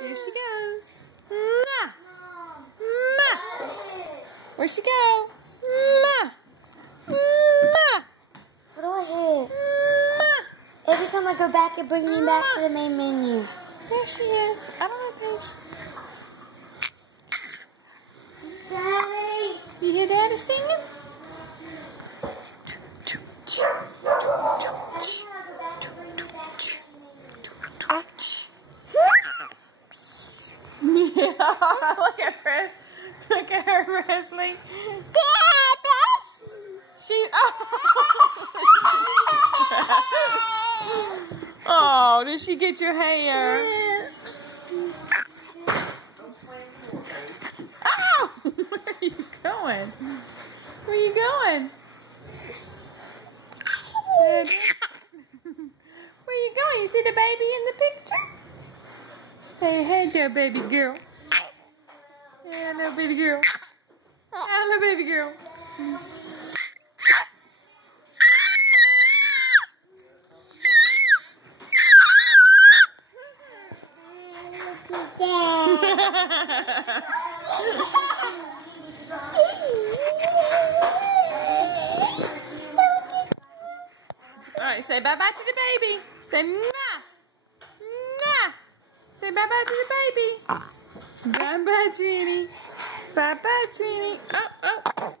Here she goes. Mwah. Mwah. Where'd she go? Mwah. Mwah. What do I hit? Mwah. Every time I go back, it brings me back to the main menu. There she is. I don't know if Daddy! you hear Daddy singing? Yeah, look at Chris. Look at her wrestling. She. Oh, did she get your hair? Oh, where are you going? Where are you going? Where are you going? You see the baby in the picture? Hey there, baby girl. Yeah, little baby girl. Ah, little baby girl. Alright, say bye-bye to the baby. Say nah. Nah. Say bye-bye to the baby. Bye-bye, Trini. Bye-bye, Trini. Oh, oh.